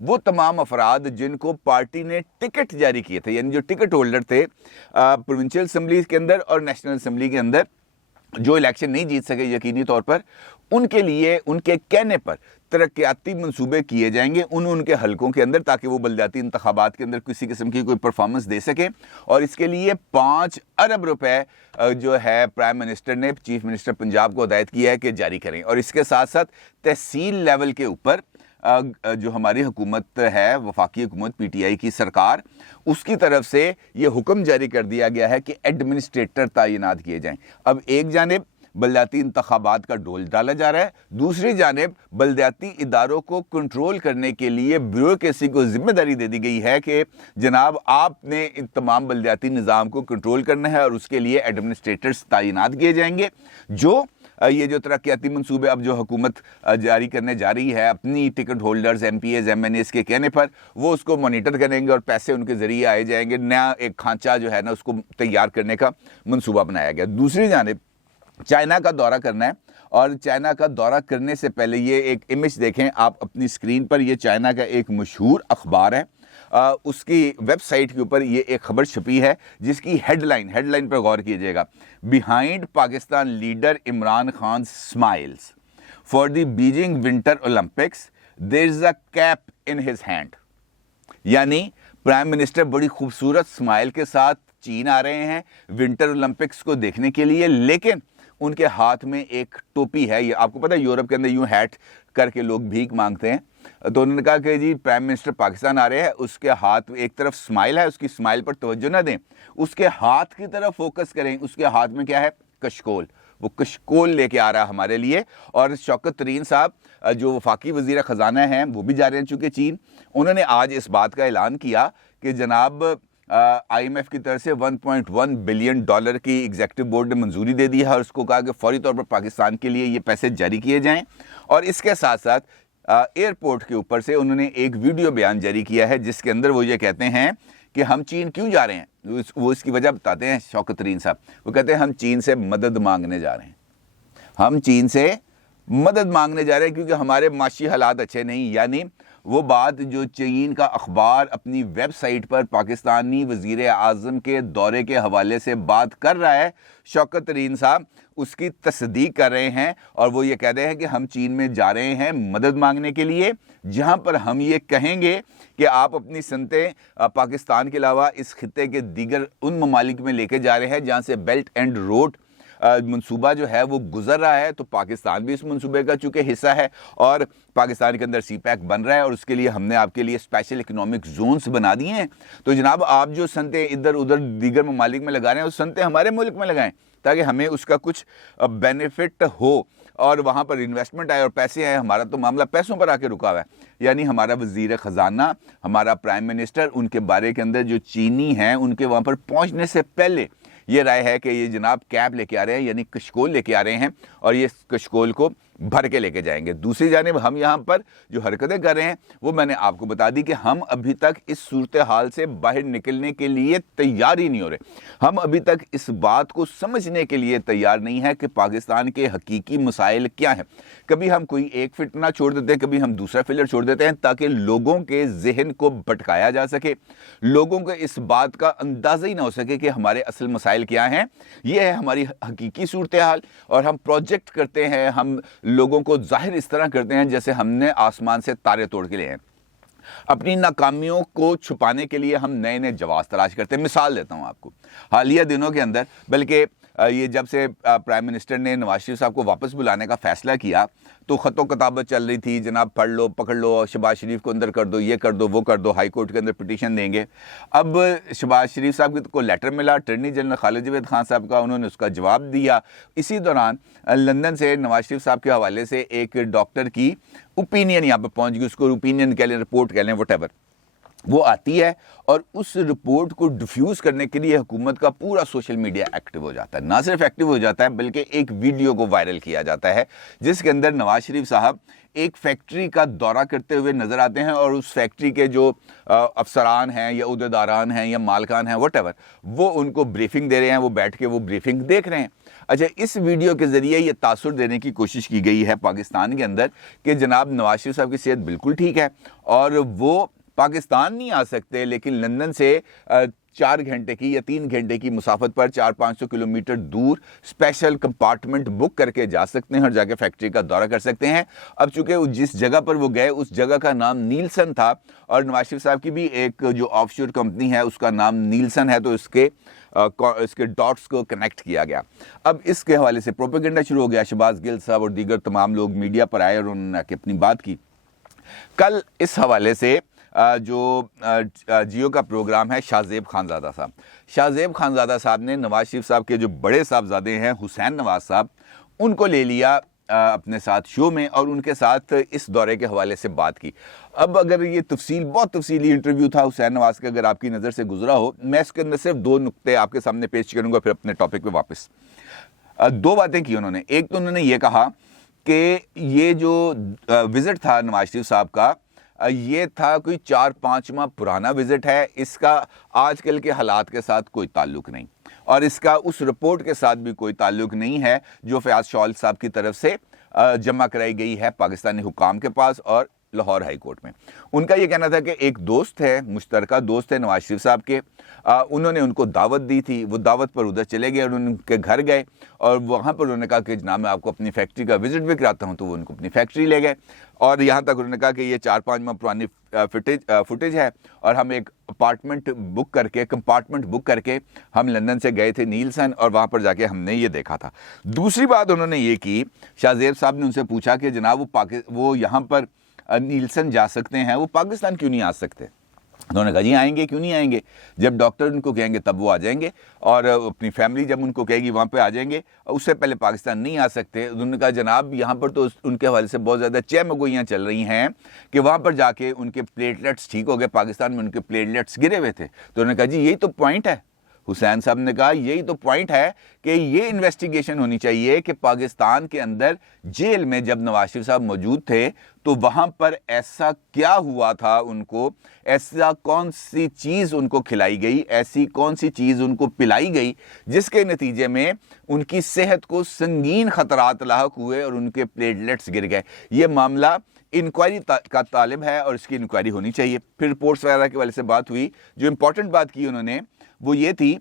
وہ تمام افراد جن کو پارٹی نے ٹکٹ جاری کیے تھے، یعنی جو ٹکٹ ہولڈر تھے پروونشل اسمبلیز کے اندر اور نیشنل اسمبلی کے اندر، جو الیکشن نہیں جیت سکے یقینی طور پر، ان کے لیے ان کے کہنے پر ترقیاتی منصوبے کیے جائیں گے ان کے حلقوں کے اندر، تاکہ وہ بلدیاتی انتخابات کے اندر کسی قسم کی کوئی پرفارمنس دے سکیں. اور اس کے لیے 5 ارب روپے جو ہے پرائم منسٹر نے چیف منسٹر پنجاب کو ہدایت کیا ہے کہ جاری کریں. اور اس کے ساتھ ساتھ تحصیل لیول کے اوپر جو ہماری حکومت ہے، وفاقی حکومت پی ٹی آئی کی سرکار، اس کی طرف سے یہ حکم جاری کر دیا گیا ہے کہ ایڈمنسٹریٹر تعینات کیے جائیں. اب ایک جانب بلدیاتی انتخابات کا ڈول ڈالا جا رہا ہے، دوسری جانب بلدیاتی اداروں کو کنٹرول کرنے کے لیے بیوروکریسی کو ذمہ داری دے دی گئی ہے کہ جناب آپ نے ان تمام بلدیاتی نظام کو کنٹرول کرنا ہے اور اس کے لیے ایڈمنسٹریٹرز تعینات کیے جائیں گے، جو یہ جو ترقیاتی منصوبے اب جو حکومت جاری کرنے جا رہی ہے اپنی ticket holders, M P As, M N As کے کہنے پر، وہ اس کو مانیٹر کریں گے اور پیسے ان کے ذریعے آئے جائیں گے. نیا ایک کھانچہ جو ہے نا اس کو تیار کرنے کا منصوبہ بنایا گیا. دوسری جانب چائنا کا دورہ کرنا ہے، اور چائنا کا دورہ کرنے سے پہلے یہ ایک امیج دیکھیں آپ اپنی اسکرین پر. یہ چائنا کا ایک مشہور اخبار ہے، اس کی ویب سائٹ کے اوپر یہ ایک خبر چھپی ہے جس کی ہیڈ لائن پر غور کیجئے گا: behind Pakistan leader Imran Khan smiles for the Beijing winter Olympics there is a cap in his hand. یعنی پرائم منسٹر بڑی خوبصورت اسمائل کے ساتھ چین آ رہے ہیں ونٹر اولمپکس کو دیکھنے کے لیے، لیکن ان کے ہاتھ میں ایک ٹوپی ہے. یہ آپ کو پتہ ہے یورپ کے اندر یوں ہیٹ کر کے لوگ بھیک مانگتے ہیں، تو انہوں نے کہا کہ جی پرائم منسٹر پاکستان آ رہے ہیں، اس کے ہاتھ ایک طرف اسمائل ہے، اس کی اسمائل پر توجہ نہ دیں، اس کے ہاتھ کی طرف فوکس کریں. اس کے ہاتھ میں کیا ہے؟ کشکول. وہ کشکول لے کے آ رہا ہمارے لیے. اور شوکت ترین صاحب جو وفاقی وزیر خزانہ ہیں وہ بھی جا رہے ہیں چونکہ چین، انہوں نے آج اس بات کا اعلان کیا کہ جناب آئی ایم ایف کی طرف سے $1.1 بلین کی ایگزیکٹو بورڈ نے منظوری دے دی ہے، اور اس کو کہا کہ فوری طور پر پاکستان کے لیے یہ پیسے جاری کیے جائیں. اور اس کے ساتھ ساتھ ایئرپورٹ کے اوپر سے انہوں نے ایک ویڈیو بیان جاری کیا ہے جس کے اندر وہ یہ کہتے ہیں کہ ہم چین کیوں جا رہے ہیں. وہ اس کی وجہ بتاتے ہیں شوکت ترین صاحب. وہ کہتے ہیں ہم چین سے مدد مانگنے جا رہے ہیں، ہم چین سے مدد مانگنے جا رہے ہیں کیونکہ ہمارے معاشی حالات اچھے نہیں. یعنی وہ بات جو چین کا اخبار اپنی ویب سائٹ پر پاکستانی وزیر اعظم کے دورے کے حوالے سے بات کر رہا ہے، شوکت ترین صاحب اس کی تصدیق کر رہے ہیں. اور وہ یہ کہہ رہے ہیں کہ ہم چین میں جا رہے ہیں مدد مانگنے کے لیے، جہاں پر ہم یہ کہیں گے کہ آپ اپنی صنعتیں پاکستان کے علاوہ اس خطے کے دیگر ان ممالک میں لے کے جا رہے ہیں جہاں سے بیلٹ اینڈ روڈ منصوبہ جو ہے وہ گزر رہا ہے. تو پاکستان بھی اس منصوبے کا چونکہ حصہ ہے، اور پاکستان کے اندر سی پیک بن رہا ہے، اور اس کے لیے ہم نے آپ کے لیے اسپیشل اکنامک زونز بنا دیے ہیں. تو جناب آپ جو صنعتیں ادھر ادھر دیگر ممالک میں لگا رہے ہیں وہ صنعتیں ہمارے ملک میں لگائیں تاکہ ہمیں اس کا کچھ بینیفٹ ہو اور وہاں پر انویسٹمنٹ آئے اور پیسے آئے. ہمارا تو معاملہ پیسوں پر آ کے رکا ہوا ہے. یعنی ہمارا وزیر خزانہ، ہمارا پرائم منسٹر، ان کے بارے کے اندر جو چینی ہیں ان کے وہاں پر پہنچنے سے پہلے یہ رائے ہے کہ یہ جناب کیپ لے کے آ رہے ہیں، یعنی کشکول لے کے آ رہے ہیں، اور یہ کشکول کو بھر کے لے کے جائیں گے. دوسری جانب ہم یہاں پر جو حرکتیں کر رہے ہیں وہ میں نے آپ کو بتا دی کہ ہم ابھی تک اس صورتحال سے باہر نکلنے کے لیے تیار ہی نہیں ہو رہے. ہم ابھی تک اس بات کو سمجھنے کے لیے تیار نہیں ہے کہ پاکستان کے حقیقی مسائل کیا ہیں. کبھی ہم کوئی ایک فتنہ چھوڑ دیتے ہیں، کبھی ہم دوسرا فلر چھوڑ دیتے ہیں تاکہ لوگوں کے ذہن کو بھٹکایا جا سکے، لوگوں کو اس بات کا اندازہ ہی نہ ہو سکے کہ ہمارے اصل مسائل کیا ہیں. یہ ہے ہماری حقیقی صورتحال، اور ہم پروجیکٹ کرتے ہیں، ہم لوگوں کو ظاہر اس طرح کرتے ہیں جیسے ہم نے آسمان سے تارے توڑ کے لے ہیں. اپنی ناکامیوں کو چھپانے کے لیے ہم نئے نئے جواز تلاش کرتے ہیں. مثال دیتا ہوں آپ کو، حالیہ دنوں کے اندر، بلکہ یہ جب سے پرائم منسٹر نے نواز شریف صاحب کو واپس بلانے کا فیصلہ کیا تو خط و کتابت چل رہی تھی، جناب پڑھ لو، پکڑ لو، شہباز شریف کو اندر کر دو، یہ کر دو، وہ کر دو، ہائی کورٹ کے اندر پٹیشن دیں گے. اب شہباز شریف صاحب کو لیٹر ملا اٹارنی جنرل خالد جاوید خان صاحب کا، انہوں نے اس کا جواب دیا. اسی دوران لندن سے نواز شریف صاحب کے حوالے سے ایک ڈاکٹر کی اوپینین یہاں پہ پہنچ گئی، اس کو اوپینین کہہ لیں، رپورٹ کہہ لیں، وٹ ایور، وہ آتی ہے اور اس رپورٹ کو ڈیفیوز کرنے کے لیے حکومت کا پورا سوشل میڈیا ایکٹیو ہو جاتا ہے. نہ صرف ایکٹیو ہو جاتا ہے بلکہ ایک ویڈیو کو وائرل کیا جاتا ہے جس کے اندر نواز شریف صاحب ایک فیکٹری کا دورہ کرتے ہوئے نظر آتے ہیں، اور اس فیکٹری کے جو افسران ہیں یا عہدیداران ہیں یا مالکان ہیں وٹ ایور، وہ ان کو بریفنگ دے رہے ہیں، وہ بیٹھ کے وہ بریفنگ دیکھ رہے ہیں. اچھا، اس ویڈیو کے ذریعے یہ تاثر دینے کی کوشش کی گئی ہے پاکستان کے اندر کہ جناب نواز شریف صاحب کی صحت بالکل ٹھیک ہے اور وہ پاکستان نہیں آ سکتے، لیکن لندن سے 4 گھنٹے کی یا 3 گھنٹے کی مسافت پر 400-500 کلومیٹر دور اسپیشل کمپارٹمنٹ بک کر کے جا سکتے ہیں اور جا کے فیکٹری کا دورہ کر سکتے ہیں۔ اب چونکہ جس جگہ پر وہ گئے اس جگہ کا نام نیلسن تھا اور نواز شریف صاحب کی بھی ایک جو آف شور کمپنی ہے اس کا نام نیلسن ہے، تو اس کے ڈاٹس کو کنیکٹ کیا گیا۔ اب اس کے حوالے سے پروپیگنڈا شروع ہو گیا، شہباز گل صاحب اور دیگر تمام لوگ میڈیا پر آئے اور انہوں نے اپنی بات کی۔ کل اس حوالے سے جو جیو کا پروگرام ہے، شاہ زیب خانزادہ صاحب نے نواز شریف صاحب کے جو بڑے صاحبزادے ہیں حسین نواز صاحب، ان کو لے لیا اپنے ساتھ شو میں اور ان کے ساتھ اس دورے کے حوالے سے بات کی۔ اب اگر یہ بہت تفصیلی انٹرویو تھا حسین نواز کا، اگر آپ کی نظر سے گزرا ہو، میں اس کے اندر صرف 2 نقطے آپ کے سامنے پیش کروں گا، پھر اپنے ٹاپک پہ واپس۔ 2 باتیں کی انہوں نے۔ ایک تو انہوں نے یہ کہا کہ یہ جو وزٹ تھا نواز شریف صاحب کا، یہ تھا کوئی 4-5 ماہ پرانا وزٹ ہے، اس کا آج کل کے حالات کے ساتھ کوئی تعلق نہیں اور اس کا اس رپورٹ کے ساتھ بھی کوئی تعلق نہیں ہے جو فیاض شاول صاحب کی طرف سے جمع کرائی گئی ہے پاکستانی حکام کے پاس اور لاہور ہائی کورٹ میں۔ ان کا یہ کہنا تھا کہ ایک دوست ہے، مشترکہ دوست ہے نواز شریف صاحب کے، انہوں نے ان کو دعوت دی تھی، وہ دعوت پر ادھر چلے گئے اور ان کے گھر گئے اور وہاں پر انہوں نے کہا کہ جناب میں آپ کو اپنی فیکٹری کا وزٹ بھی کراتا ہوں، تو وہ ان کو اپنی فیکٹری لے گئے اور یہاں تک انہوں نے کہا کہ یہ 4-5 ماہ پرانی فوٹیج ہے اور ہم ایک کمپارٹمنٹ بک کر کے ہم لندن سے گئے تھے نیلسن اور وہاں پر جا کے ہم نے یہ دیکھا تھا۔ دوسری بات انہوں نے یہ کی، شاہ زیب صاحب نے ان سے پوچھا کہ جناب وہ یہاں پر نیلسن جا سکتے ہیں، وہ پاکستان کیوں نہیں آ سکتے؟ انہوں نے کہا جی آئیں گے، کیوں نہیں آئیں گے، جب ڈاکٹر ان کو کہیں گے تب وہ آ جائیں گے اور اپنی فیملی جب ان کو کہے گی وہاں پہ آ جائیں گے، اس سے پہلے پاکستان نہیں آ سکتے۔ انہوں نے کہا جناب یہاں پر تو ان کے حوالے سے بہت زیادہ چہمگوئیاں چل رہی ہیں کہ وہاں پر جا کے ان کے پلیٹلیٹس ٹھیک ہو گئے، پاکستان میں ان کے پلیٹلیٹس گرے ہوئے تھے۔ تو انہوں نے کہا جی یہی تو پوائنٹ ہے، حسین صاحب نے کہا یہی تو پوائنٹ ہے کہ یہ انویسٹیگیشن ہونی چاہیے کہ پاکستان کے اندر جیل میں جب نواز شریف صاحب موجود تھے تو وہاں پر ایسا کیا ہوا تھا، ان کو ایسا کون سی چیز ان کو کھلائی گئی، ایسی کون سی چیز ان کو پلائی گئی جس کے نتیجے میں ان کی صحت کو سنگین خطرات لاحق ہوئے اور ان کے پلیٹلیٹس گر گئے۔ یہ معاملہ انکوائری کا طالب ہے اور اس کی انکوائری ہونی چاہیے۔ پھر رپورٹس وغیرہ کے والے سے بات ہوئی، جو امپورٹنٹ بات کی انہوں نے وہ یہ تھی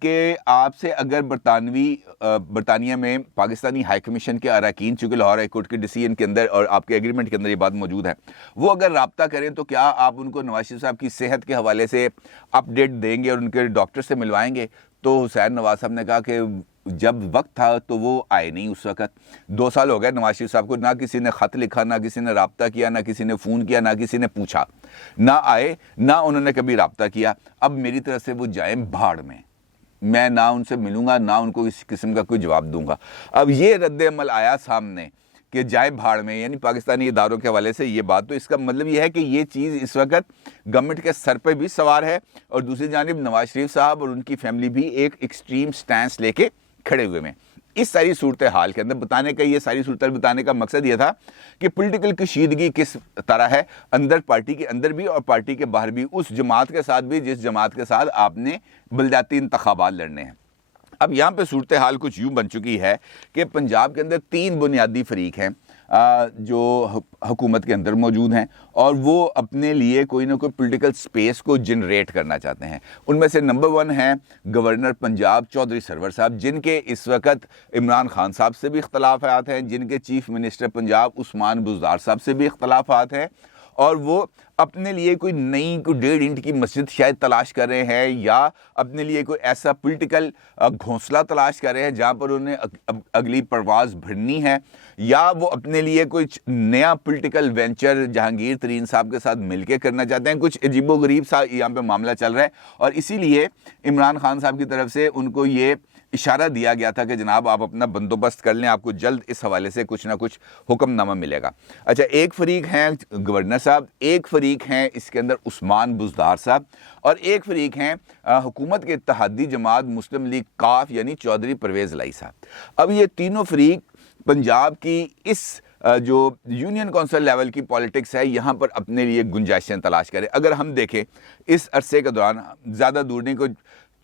کہ آپ سے اگر برطانیہ میں پاکستانی ہائی کمیشن کے اراکین، چونکہ لاہور ہائی کورٹ کے ڈیسیژن کے اندر اور آپ کے ایگریمنٹ کے اندر یہ بات موجود ہے، وہ اگر رابطہ کریں تو کیا آپ ان کو نواز شریف صاحب کی صحت کے حوالے سے اپ ڈیٹ دیں گے اور ان کے ڈاکٹر سے ملوائیں گے؟ تو حسین نواز صاحب نے کہا کہ جب وقت تھا تو وہ آئے نہیں اس وقت۔ 2 سال ہو گئے نواز شریف صاحب کو، نہ کسی نے خط لکھا، نہ کسی نے رابطہ کیا، نہ کسی نے فون کیا، نہ کسی نے پوچھا، نہ آئے، نہ انہوں نے کبھی رابطہ کیا۔ اب میری طرف سے وہ جائیں بھاڑ میں نہ ان سے ملوں گا، نہ ان کو کسی قسم کا کوئی جواب دوں گا۔ اب یہ رد عمل آیا سامنے کہ جائے بھاڑ میں، یعنی پاکستانی اداروں کے حوالے سے یہ بات، تو اس کا مطلب یہ ہے کہ یہ چیز اس وقت گورنمنٹ کے سر پہ بھی سوار ہے اور دوسری جانب نواز شریف صاحب اور ان کی فیملی بھی ایک ایکسٹریم سٹینس لے کے کھڑے ہوئے ہیں۔ اس ساری صورتحال کے اندر یہ ساری صورتحال بتانے کا مقصد یہ تھا کہ پولیٹیکل کشیدگی کس طرح ہے اندر، پارٹی کے اندر بھی اور پارٹی کے باہر بھی، اس جماعت کے ساتھ بھی جس جماعت کے ساتھ آپ نے بلدیاتی انتخابات لڑنے ہیں۔ اب یہاں پہ صورتحال کچھ یوں بن چکی ہے کہ پنجاب کے اندر 3 بنیادی فریق ہیں جو حکومت کے اندر موجود ہیں اور وہ اپنے لیے کوئی نہ کوئی پولیٹیکل سپیس کو جنریٹ کرنا چاہتے ہیں۔ ان میں سے نمبر 1 ہیں گورنر پنجاب چودھری سرور صاحب، جن کے اس وقت عمران خان صاحب سے بھی اختلافات ہیں، جن کے چیف منسٹر پنجاب عثمان بزدار صاحب سے بھی اختلافات ہیں اور وہ اپنے لیے کوئی نئی 1.5 انچ کی مسجد شاید تلاش کر رہے ہیں یا اپنے لیے کوئی ایسا پولیٹیکل گھونسلہ تلاش کر رہے ہیں جہاں پر انہیں اگلی پرواز بھرنی ہے، یا وہ اپنے لیے کوئی نیا پولیٹیکل وینچر جہانگیر ترین صاحب کے ساتھ مل کے کرنا چاہتے ہیں۔ کچھ عجیب و غریب سا یہاں پہ معاملہ چل رہا ہے اور اسی لیے عمران خان صاحب کی طرف سے ان کو یہ اشارہ دیا گیا تھا کہ جناب آپ اپنا بندوبست کر لیں، آپ کو جلد اس حوالے سے کچھ نہ کچھ حکم نامہ ملے گا۔ اچھا، ایک فریق ہیں گورنر صاحب، ایک فریق ہیں اس کے اندر عثمان بزدار صاحب اور ایک فریق ہیں حکومت کے اتحادی جماعت مسلم لیگ کاف یعنی چودھری پرویز الہی صاحب۔ اب یہ تینوں فریق پنجاب کی اس جو یونین کونسل لیول کی پالیٹکس ہے یہاں پر اپنے لیے گنجائشیں تلاش کریں۔ اگر ہم دیکھیں اس عرصے کے دوران، زیادہ دور نہیں، کوئی